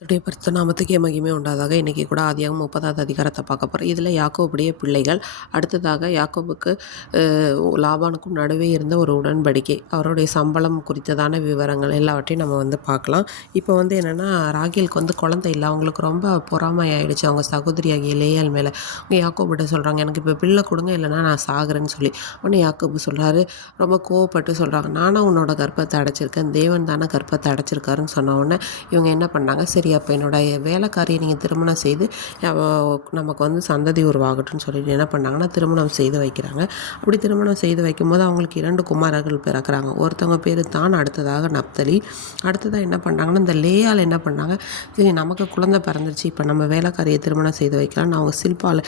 கர்த்தருடைய பரிசுத்த நாமத்துக்கே மகிமை உண்டாதாக. இன்றைக்கி கூட ஆதியாகமம் 30வது அதிகாரத்தை பார்க்க போகிறோம். இதில் யாக்கோபுடைய பிள்ளைகள். அடுத்ததாக யாக்கோபுக்கு லாபானுக்கும் நடுவே இருந்த ஒரு உடன்படிக்கை, அவருடைய சம்பளம் குறித்ததான விவரங்கள் எல்லாவற்றையும் நம்ம பார்க்கலாம். இப்போ என்னென்னா, ராகேலுக்கு குழந்தை இல்லை. அவங்களுக்கு ரொம்ப பொறாமை ஆகிடுச்சு அவங்க சகோதரி ஆகிய லேயாள் மேலே. அவங்க யாக்கோபிட்ட சொல்கிறாங்க, எனக்கு இப்போ பிள்ளை கொடுங்க, இல்லைனா நான் சாகுறேன்னு சொல்லி. உடனே யாக்கோபு சொல்கிறாரு, ரொம்ப கோவப்பட்டு சொல்கிறாங்க, நானும் உன்னோட கர்ப்பத்தை அடைச்சிருக்கேன், தேவன் தானே கர்ப்பத்தை அடைச்சிருக்காருன்னு சொன்ன உடனே இவங்க என்ன பண்ணாங்க, சரி அப்போ என்னோடய வேலைக்காரியை நீங்கள் திருமணம் செய்து நமக்கு சந்ததி உருவாகட்டும்னு சொல்லிட்டு என்ன பண்ணாங்கன்னா, திருமணம் செய்து வைக்கிறாங்க. அப்படி திருமணம் செய்து வைக்கும்போது அவங்களுக்கு 2 குமாரர்கள் பிறக்கிறாங்க. ஒருத்தவங்க பேர் தான், அடுத்ததாக நப்தலி. அடுத்ததாக என்ன பண்ணுறாங்கன்னா, இந்த லேயால் என்ன பண்ணாங்க, சரி நமக்கு குழந்தை பிறந்துருச்சு, இப்போ நம்ம வேலைக்காரியை திருமணம் செய்து வைக்கலாம்னு அவங்க சில்பால்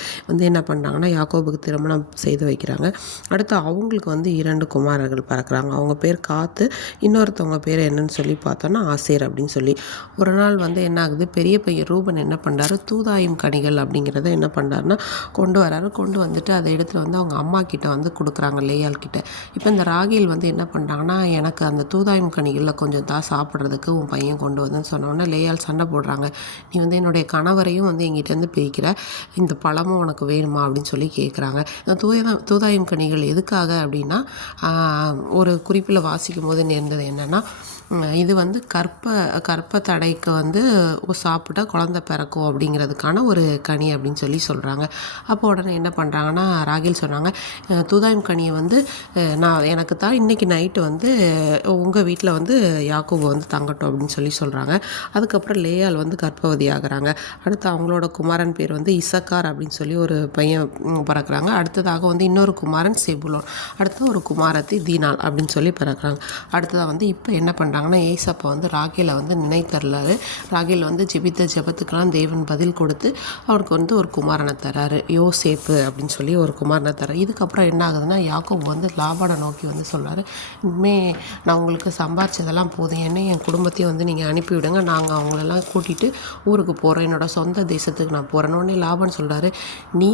என்ன பண்ணுறாங்கன்னா, யாக்கோபுக்கு திருமணம் செய்து வைக்கிறாங்க. அடுத்து அவங்களுக்கு 2 குமாரர்கள் பிறக்கிறாங்க. அவங்க பேர் காத்து, இன்னொருத்தவங்க பேர் என்னன்னு சொல்லி பார்த்தோன்னா ஆசேர் அப்படின்னு சொல்லி. ஒரு நாள் என்ன ஆகுது, பெரிய பையன் ரூபன் என்ன பண்ணுறாரு, தூதாயும் கனிகள் அப்படிங்கிறத என்ன பண்ணுறாருன்னா கொண்டு வராரு. கொண்டு வந்துட்டு அதை எடுத்துகிட்டு அவங்க அம்மா கிட்ட கொடுக்குறாங்க, லேயாள் கிட்ட. இப்போ இந்த ராகேல் என்ன பண்ணுறாங்கன்னா, எனக்கு அந்த தூதாயும் கனிகளில் கொஞ்சம் தான் சாப்பிட்றதுக்கு உன் பையன் கொண்டு வந்தேன்னு சொன்னோன்னே லேயாள் சண்டை போடுறாங்க. நீ என்னுடைய கணவரையும் எங்கிட்டேருந்து பிரிக்கிற, இந்த பழமும் உனக்கு வேணுமா அப்படின்னு சொல்லி கேட்குறாங்க. இந்த தூதாயும் கனிகள் எதுக்காக அப்படின்னா, ஒரு குறிப்பில் வாசிக்கும் போது நேர்ந்தது என்னென்னா, இது கற்ப தடைக்கு சாப்பிட்டா குழந்தை பிறக்கும் அப்படிங்கிறதுக்கான ஒரு கனி அப்படின்னு சொல்லி சொல்கிறாங்க. அப்போ உடனே என்ன பண்ணுறாங்கன்னா, ராகேல் சொன்னாங்க, தூதாயும் கனியை நான் எனக்கு தான் இன்றைக்கி நைட்டு உங்கள் வீட்டில் யாக்கோபு தங்கட்டும் அப்படின்னு சொல்லி சொல்கிறாங்க. அதுக்கப்புறம் லேயாள் கர்ப்பவதி ஆகிறாங்க. அடுத்து அவங்களோட குமாரன் பேர் இசக்கார் அப்படின்னு சொல்லி ஒரு பையன் பிறக்கிறாங்க. அடுத்ததாக இன்னொரு குமாரன் செபுலோன், அடுத்து ஒரு குமாரத்தி தீனாள் அப்படின்னு சொல்லி பிறக்கிறாங்க. அடுத்ததாக இப்போ என்ன பண்ணுறாங்கன்னா, ஏசப்பா ராகேலை நினைத்தரலாரு. ராகேல் ஜெபித்த ஜெபத்துக்கெல்லாம் தேவன் பதில் கொடுத்து அவருக்கு ஒரு குமாரனை தராரு, யோசேப்பு அப்படின்னு சொல்லி ஒரு குமாரனை தராரு. இதுக்கப்புறம் என்ன ஆகுதுன்னா, யாக்கோபு லாபானை நோக்கி சொல்கிறாரு, இனிமேல் நான் உங்களுக்கு சம்பாரிச்சதெல்லாம் போதும், என்னை என் குடும்பத்தையும் நீங்கள் அனுப்பிவிடுங்க, நாங்கள் அவங்களெல்லாம் கூட்டிகிட்டு ஊருக்கு போகிறோம், என்னோடய சொந்த தேசத்துக்கு நான் போகிறேன்னு. உடனே லாபான் சொல்கிறாரு, நீ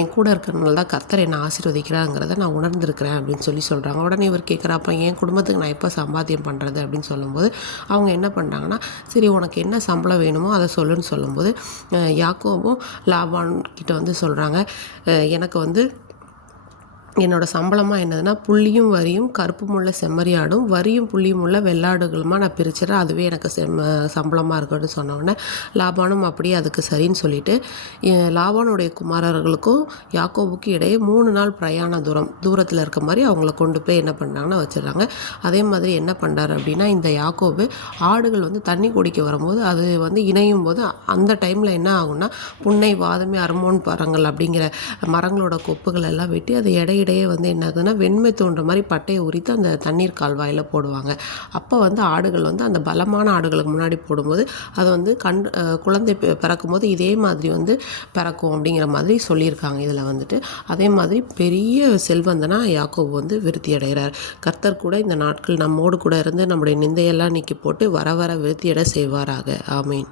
என் கூட இருக்கிறனால தான் கர்த்தர் என்னை ஆசீர்வதிக்கிறாங்கிறத நான் உணர்ந்திருக்கிறேன் அப்படின்னு சொல்லி சொல்கிறாங்க. உடனே இவர் கேட்குற, அப்போ என் குடும்பத்துக்கு நான் எப்போ சம்பாத்தியம் பண்ணுறது அப்படின்னு சொல்லும்போது அவங்க என்ன பண்ணுறாங்கன்னா, சரி உனக்கு என்ன சம்பளம் வேணுமோ அதை சொல்லுன்னு சொல்லும்போது யாக்கோபும் லாபான் கிட்ட சொல்கிறாங்க, எனக்கு என்னோடய சம்பளமாக என்னதுன்னா, புள்ளியும் வரியும் கருப்பும் உள்ள செம்மறியாடும் வரியும் புள்ளியும் உள்ள வெள்ளாடுகளுமா நான் பிரிச்சிடறேன், அதுவே எனக்கு சம்பளமாக இருக்குன்னு சொன்னோடனே லாபானும் அப்படியே அதுக்கு சரின்னு சொல்லிட்டு, லாபானுடைய குமாரர்களுக்கும் யாக்கோபுக்கும் இடையே 3 நாள் பிரயாண தூரத்தில் இருக்க மாதிரி அவங்கள கொண்டு போய் என்ன பண்ணுறாங்கன்னா வச்சிடறாங்க. அதே மாதிரி என்ன பண்ணுறாரு அப்படின்னா, இந்த யாக்கோபு ஆடுகள் தண்ணி குடிக்க வரும்போது அது இணையும் போது அந்த டைமில் என்ன ஆகும்னா, புன்னை வாதுமை அர்மோன் மரங்கள் அப்படிங்கிற மரங்களோட கொப்புகள் எல்லாம் வெட்டி அதை இடையே என்ன ஆகுதுன்னா, வெண்மை தோன்ற மாதிரி பட்டையை உரித்து அந்த தண்ணீர் கால்வாயில் போடுவாங்க. அப்போ ஆடுகள் அந்த பலமான ஆடுகளுக்கு முன்னாடி போடும்போது அது குழந்தை பிறக்கும்போது இதே மாதிரி பிறக்கும் அப்படிங்கிற மாதிரி சொல்லியிருக்காங்க. இதில் அதே மாதிரி பெரிய செல்வந்தனா யாக்கோபு விருத்தி அடைகிறார். கர்த்தர் கூட இந்த நாட்கள் நம்மோடு கூட இருந்து நம்முடைய நிந்தையெல்லாம் நீக்கி போட்டு வர விருத்தியடை செய்வாராக. ஆமீன்.